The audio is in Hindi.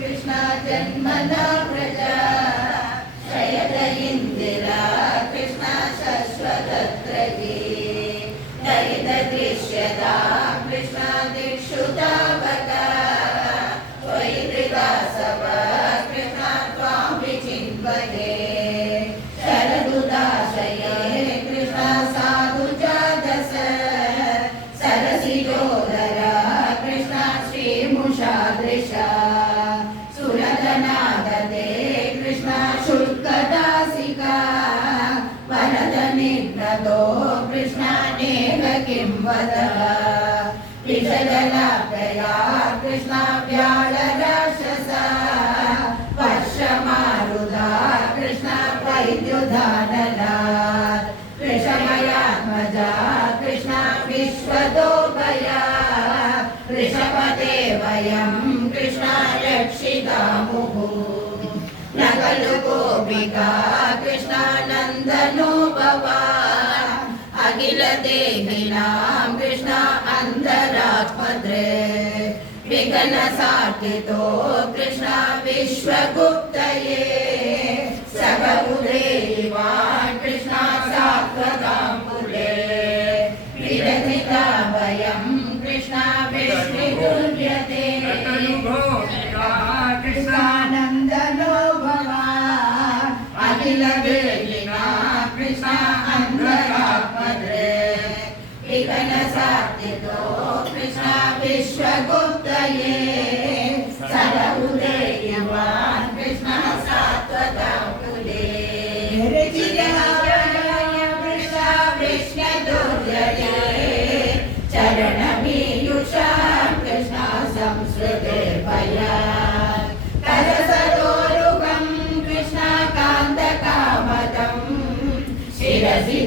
कृष्णा जन्मना प्रजा शयद इंदिरा कृष्णा शश्वतत्रये दयित दृश्यता कृष्णा दिक्षुतावका त्वयि हृदासव कृष्णा त्वां विचिन्वये शरदुदाशये कृष्णा साधुजातस सरसिजोदरा कृष्णा श्रीमुषादृशा सुरदनादते कृष्णा शुल्कदासिका वरदनिर्णतो कृष्णा नेह किं वदः विषजलाप्यया कृष्णा व्याळराक्षसा वर्षमारुदा कृष्णा वैद्युधाननात् वृषमयात्मजा कृष्णा विश्वतोभया वृषपते वयं कृष्णा रक्षितामुः न खलु गोपिका कृष्णा नन्दनो भवान् अखिल देहिनां कृष्णा अन्तरात्मद्रे विघ्नसार्थितो कृष्णा विश्वगुप्तये सगुदेवान् कृष्णा सात्वताम्बुले विरचिता वयं कृष्णा विष्णुर्यते कृष्णानन्दनो भवान् अखिल देहिनां कृष्णा अन्तरात्मद्रे विघ्नसार्थितो कृष्णा विश्वगुप्तये सर्वदेवान् कृष्णा सात्वताम्बुले कृष्णा विष्णुर्यते चरणमीयुषां कृष्णा संस्कृते भयात् करसरोरुहं कृष्णा कान्तकामदं शिरसि